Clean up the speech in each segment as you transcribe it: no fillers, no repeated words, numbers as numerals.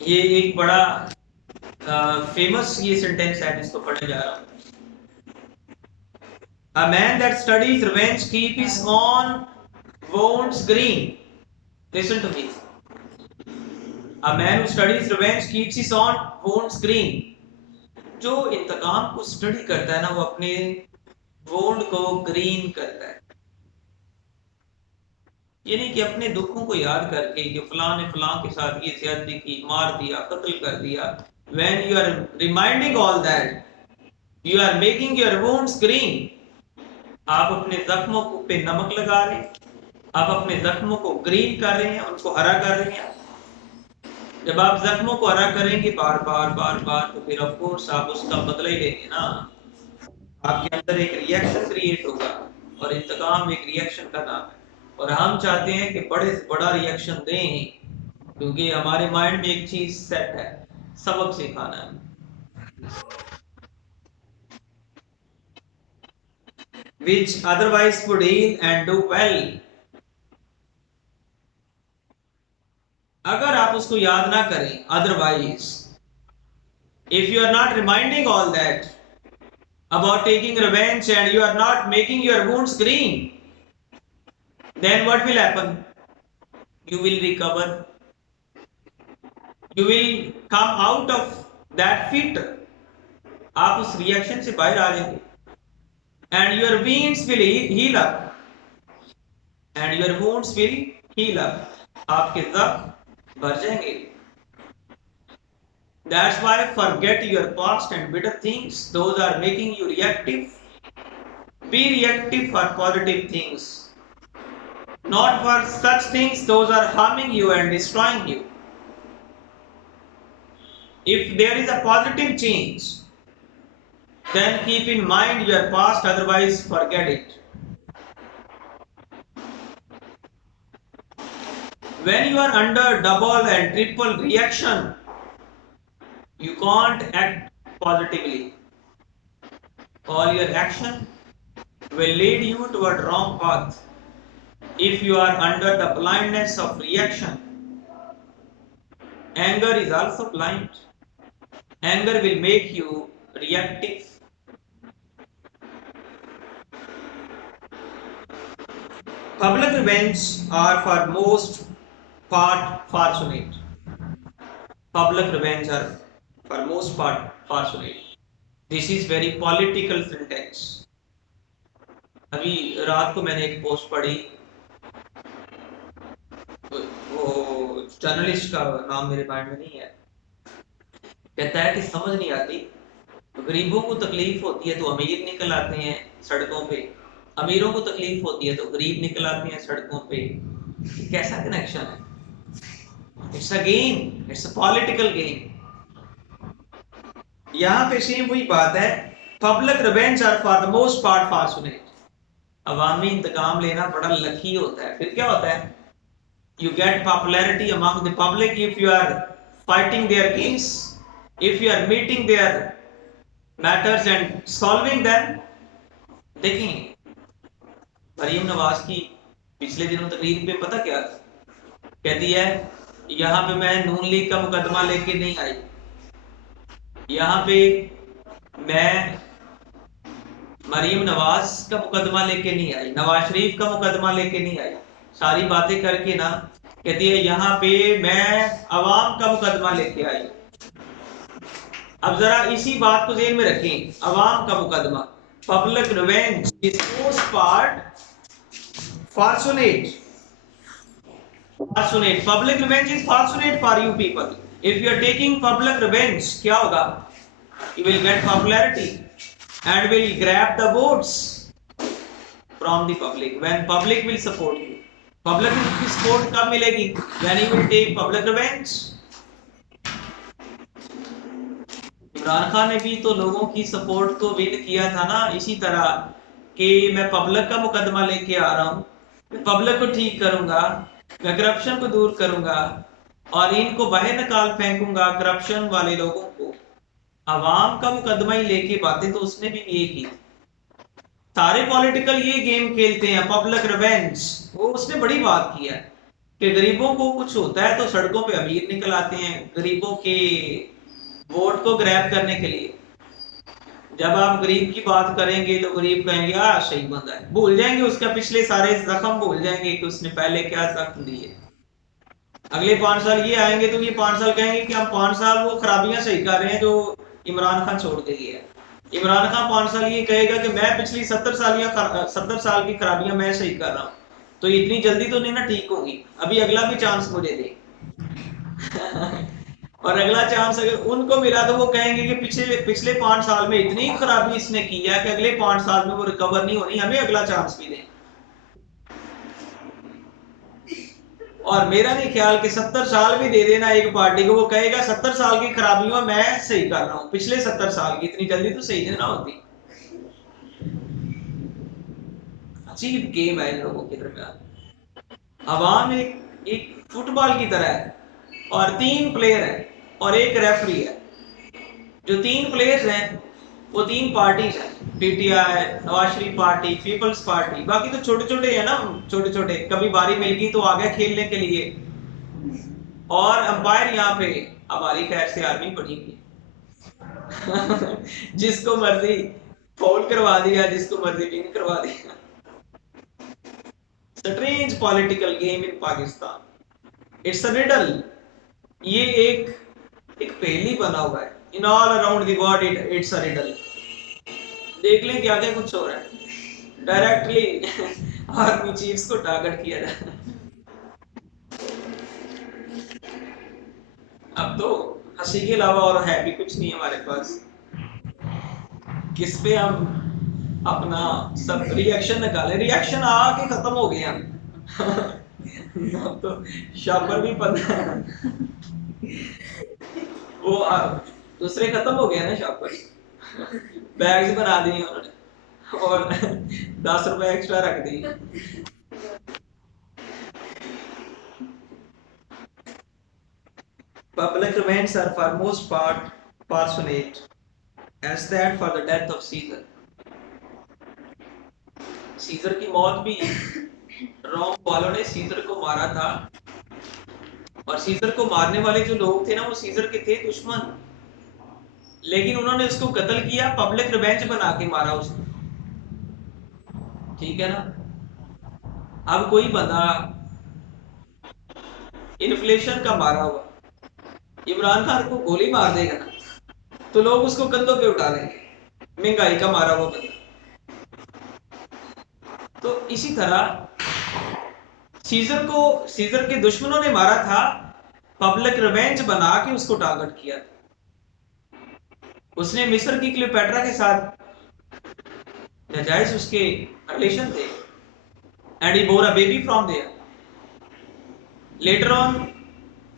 ये एक बड़ा फेमस ये सेंटेंस है जिसको पढ़ने जा रहा हूँ। A man that studies revenge keep his own wounds green. Listen to me. A man who studies revenge keeps his own wounds green. जो इंतकाम को स्टडी करता है ना वो अपने वोंड को ग्रीन करता है। ये नहीं कि अपने दुखों को याद करके कि फलां ने फलां के साथ ये ज्यादती की, मार दिया, कत्ल कर दिया। When you are reminding all that, you are making your wounds green. आप अपने जख्मों को पे नमक लगा रहे हैं, आप अपने जख्मों को ग्रीन कर रहे हैं, उनको हरा कर रहे हैं। जब आप जख्मों को हरा करेंगे बार बार बार बार तो फिर ऑफ कोर्स आप उसका बदला ही लेंगे ना। आपके अंदर एक रिएक्शन क्रिएट होगा और इंतकाम एक रिएक्शन का नाम है। और हम चाहते हैं कि बड़े से बड़ा रिएक्शन दें ही, क्योंकि हमारे माइंड में एक चीज सेट है, सबक सिखाना है। Which otherwise would heal and do well. अगर आप उसको याद ना करें, otherwise, if you are not reminding all that about taking revenge and you are not making your wounds green, then what will happen? You will recover. You will come out of that fit. आप उस reaction से बाहर आ जाएंगे and your wounds will heal up and your wounds will heal up. आपके जख्म भर जाएंगे। That's why forget your past and bitter things. Those are making you reactive. Be reactive for positive things. Not for such things, those are harming you and destroying you. If there is a positive change, then keep in mind your past, otherwise forget it. When you are under double and triple reaction, you can't act positively. All your action will lead you toward wrong path. If you are under the blindness of reaction, anger is also blind. Anger will make you reactive. Public revenge are for most part fortunate. Public revenge are for most part fortunate. This is very political sentence. अभी रात को मैंने एक post पढ़ी, वो journalist का नाम मेरे माइंड में नहीं है, कहता है कि समझ नहीं आती, गरीबों को तकलीफ होती है तो अमीर निकल आते हैं सड़कों पे, अमीरों को तकलीफ होती है तो गरीब निकल आते हैं सड़कों पे। कैसा कनेक्शन है? It's a game, it's a political game. यहाँ पे सेम वही बात है। Public revenge are for the most part fortunate. अवामी इंतकाम लेना बड़ा लकी होता है। फिर क्या होता है? You get popularity among the public if you are fighting their case, if you are meeting their matters and solving them. देखें, मरियम नवाज की पिछले दिनों तकरीर पे पता क्या कहती है? यहाँ पे मैं नून लीग का मुकदमा लेके नहीं आई, यहाँ पे मैं मरियम नवाज का मुकदमा लेके नहीं आई, नवाज शरीफ का मुकदमा लेके नहीं आई। सारी बातें करके ना कहती है यहाँ पे मैं अवाम का मुकदमा लेके आई। अब जरा इसी बात को ध्यान में रखें, अवाम का मुकदमा। Public revenge is most part fortunate. Fortunate. Public revenge is fortunate for you people. If you are taking public revenge, क्या होगा? You will get popularity and will grab the votes from the public. When public will support you. Public की support कब मिलेगी? When you will take public revenge. Imran Khan ने भी तो लोगों की सपोर्ट को विन किया था ना, इसी तरह कि मैं पब्लिक का मुकदमा लेके आ रहा हूँ, मैं पब्लिक को ठीक करूंगा, मैं करप्शन को दूर करूंगा और इनको बाहर निकाल फेंकूंगा, करप्शन वाले लोगों को। अवाम का मुकदमा ही लेके बातें तो उसने भी ये की। सारे पॉलिटिकल ये गेम खेलते हैं, पब्लिक रिवेंज, वो उसने बड़ी बात की है। कि गरीबों को कुछ होता है तो सड़कों पे अमीर निकल आते हैं गरीबों के वोट को ग्रैब करने के लिए। जब आप गरीब की बात करेंगे तो गरीब कहेंगे सही बंदा है, भूल जाएंगे उसका पिछले सारे जख्म, भूल जाएंगे कि उसने पहले क्या जख्म दिए। अगले 5 साल ये आएंगे तो ये 5 साल कहेंगे कि हम 5 साल वो खराबियां सही कर रहे हैं जो इमरान खान छोड़ के गया। इमरान खान 5 साल ये कहेगा कि मैं पिछली 70 साल की खराबियां मैं सही कर रहा हूँ, तो इतनी जल्दी तो नहीं ना ठीक होगी, अभी अगला भी चांस मुझे दे। और अगला चांस अगर उनको मिला तो वो कहेंगे कि पिछले पिछले 5 साल में इतनी खराबी इसने की है कि अगले 5 साल में वो रिकवर नहीं होनी, हमें अगला चांस भी दें। और मेरा नहीं ख्याल कि 70 साल भी दे देना एक पार्टी को, वो कहेगा 70 साल की खराबियों मैं सही कर रहा हूं, पिछले 70 साल की इतनी जल्दी तो सही नहीं ना होती। अजीब गेम है इन लोगों के दरमियान। अवाम एक फुटबॉल की तरह है और 3 प्लेयर है और एक रेफरी है। जो 3 प्लेयर्स हैं वो 3 पार्टीज हैं, PTI, Nawaz Sharif party, peoples party, बाकी तो छोटे छोटे है ना, छोटे छोटे। कभी बारी मिल गई तो आ गया खेलने के लिए। और अंपायर यहाँ पे हमारी खैर से आर्मी पड़ी हुई जिसको मर्जी फाउल करवा दिया, जिसको मर्जी विन करवा दिया। Strange political game in Pakistan, it's a riddle. ये एक पहेली बना हुआ है। In all around the world it's a riddle. देख लें क्या क्या कुछ हो रहा है। डायरेक्टली आर्मी चीफ्स को टारगेट किया जा रहा है। अब तो हंसी के अलावा और है भी कुछ नहीं हमारे पास, किस पे हम अपना सब रिएक्शन निकाले। रिएक्शन आके खत्म हो गए हम। अब तो शापर भी पता है वो दूसरे खत्म हो गए ना शापर, बैग्स बना दिए उन्होंने और 10 रुपए एक्स्ट्रा रख दिए। Public remains are for most part personate, as that for the death of Caesar. Caesar की मौत भी रोम वालों ने सीजर को मारा था, और सीजर को मारने वाले जो लोग थे ना वो सीजर के थे दुश्मन, लेकिन उन्होंने उसको कत्ल किया, पब्लिक रिवेंज बना के मारा उसको। ठीक है ना। अब कोई बंदा इन्फ्लेशन का मारा हुआ इमरान खान को गोली मार देगा ना, तो लोग उसको कंधों पे उठा लेंगे, महंगाई का मारा हुआ बंदा। तो इसी तरह सीजर के दुश्मनों ने मारा था, पब्लिक रिवेंज बना के उसको टारगेट किया था। उसने मिस्र की क्लियोपेट्रा के साथ नाजायज उसके रिलेशन थे, and he bore a baby from there. Later on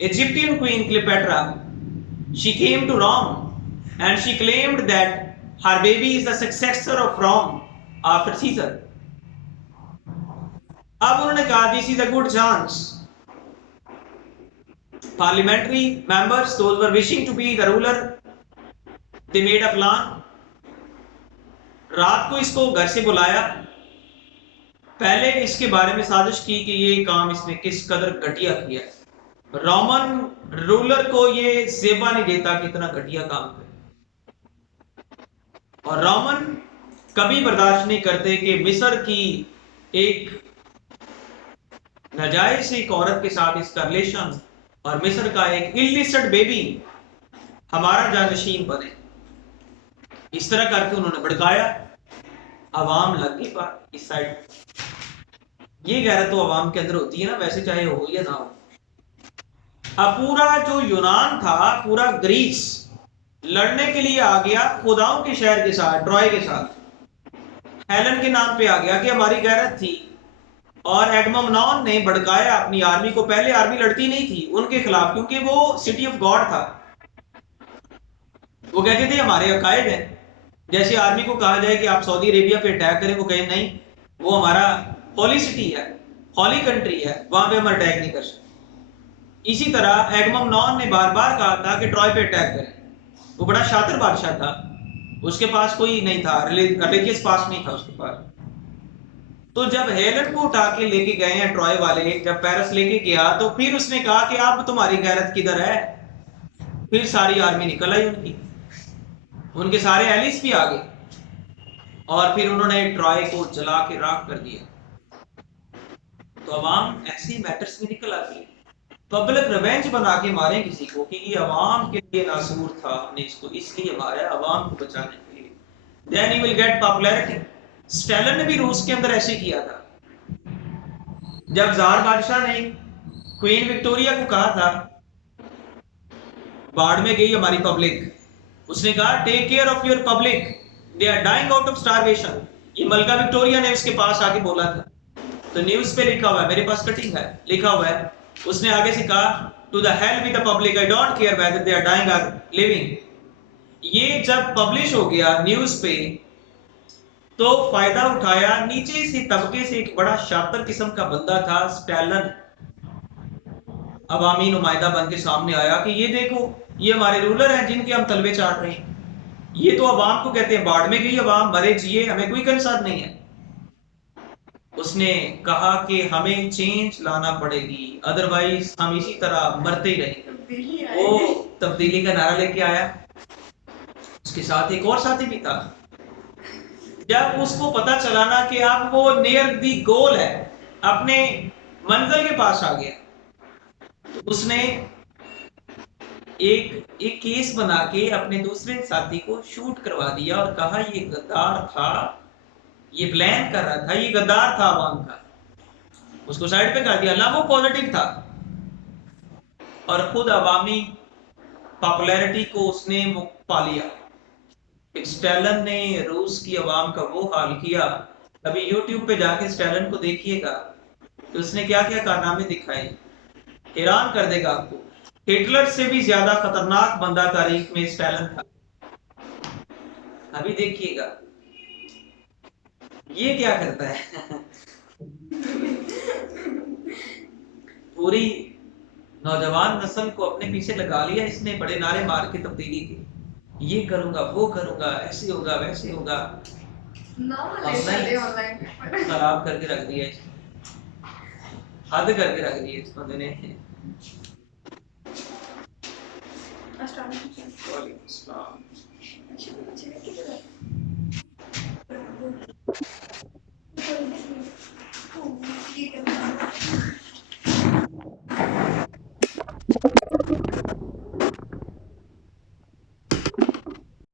Egyptian queen Cleopatra, she came to Rome and she claimed that her baby is the successor of Rome after Caesar. अब उन्होंने कहा this is a good chance. Parliamentary members, those were wishing to be the ruler, they made a plan. रात को इसको घर से बुलाया, पहले इसके बारे में साजिश की कि ये काम इसने किस कदर घटिया किया है। रोमन रूलर को ये सेवा नहीं देता कि इतना घटिया काम करे, और रोमन कभी बर्दाश्त नहीं करते कि मिस्र की एक नाजायज एक औरत के साथ इसका रिलेशन और मिस्र का एक इलिसिट बेबी हमारा जानशीन बने। इस तरह करके उन्होंने भड़काया, अवाम लग गई बात इस साइड। ये गैरत तो अवाम के अंदर होती है ना, वैसे चाहे हो या ना हो। अब पूरा जो यूनान था, पूरा ग्रीस लड़ने के लिए आ गया खुदाओं के शहर के साथ, ट्रॉय के साथ। हेलन के नाम पे आ गया कि हमारी गैरत थी, और एगमेम्नॉन ने भड़काया अपनी आर्मी को। पहले आर्मी लड़ती नहीं थी उनके खिलाफ, क्योंकि वो सिटी ऑफ गॉड था। वो कहते थे हमारे अकायद है। जैसे आर्मी को कहा जाए कि आप सऊदी अरेबिया पे अटैक करें, वो कहें नहीं, वो हमारा हॉली सिटी है, हॉली कंट्री है, वहां पे हम अटैक नहीं कर सकते। इसी तरह एगमेम्नॉन ने बार बार कहा था कि ट्रॉय पे अटैक करें। वो बड़ा शातिर बादशाह था, उसके पास कोई नहीं था, रिलीजियस पास नहीं था उसके पास। तो जब हेलन को उठा के लेके गए हैं ट्रॉय वाले, जब पेरिस लेके गया तो फिर उसने कहा कि अब तुम्हारी गैरत किधर है। फिर सारी आर्मी निकल आई उनकी, उनके सारे एलिस भी आ गए और फिर उन्होंने ट्रॉय को जला के राख कर दिया। तो अवाम ऐसे मैटर्स में निकल आती है, पब्लिक रिवेंज बना के मारे किसी को कि ये अवाम के लिए नासूर था, हमने इसको इसलिए मारा अवाम को बचाने के लिए, then he will get popularity. Stalin ने भी रूस के अंदर ऐसे किया था। जब जार बादशाह ने क्वीन विक्टोरिया को कहा था, बाढ़ में गई हमारी पब्लिक, उसने कहा take care of your public, they are dying out of starvation. ये मलका विक्टोरिया ने उसके पास आके बोला था, तो न्यूज पे लिखा हुआ है, मेरे पास कटिंग है, लिखा हुआ है। उसने आगे से कहा to the hell with the public, I don't care whether they are dying और लिविंग। ये जब पब्लिश हो गया न्यूज पे तो फायदा उठाया नीचे से तबके से एक बड़ा शातिर किस्म का बंदा था स्टालिन, अवामी नुमाइंदा बन के सामने आया कि ये देखो ये हमारे रूलर हैं जिनके हम तलवे चाट रहे हैं, ये तो अवाम को कहते हैं बाढ़ में गई अवाम, मरे जिए हमें कोई कंसर्न नहीं है। उसने कहा कि हमें चेंज लाना पड़ेगी, अदरवाइज हम इसी तरह मरते ही रहेंगे। वो तब्दीली का नारा लेके आया, उसके साथ एक और साथी भी था। जब उसको पता चला ना कि अब वो नियर दी गोल है, अपने मंजिल के पास आ गया, तो उसने एक केस बना के अपने दूसरे साथी को शूट करवा दिया और कहा ये गद्दार था, ये प्लान कर रहा था, ये गद्दार था अवाम का। उसको साइड पे कर दिया ना, वो पॉजिटिव था और खुद अवामी पॉपुलैरिटी को उसने पा लिया। स्टालिन ने रूस की अवाम का वो हाल किया, अभी यूट्यूब पे जाके स्टालिन को देखिएगा कि उसने क्या क्या कारनामे दिखाए, हैरान कर देगा आपको। हिटलर से भी ज्यादा खतरनाक बंदा तारीख में स्टालिन था, अभी देखिएगा ये क्या करता है। पूरी नौजवान नस्ल को अपने पीछे लगा लिया इसने, बड़े नारे मार के तब्दीली के, ये करूंगा वो करूंगा, ऐसे होगा वैसे होगा, खराब करके रख दिया, हद करके रख दिया इस बंदे ने। वालेकुम अस्सलाम।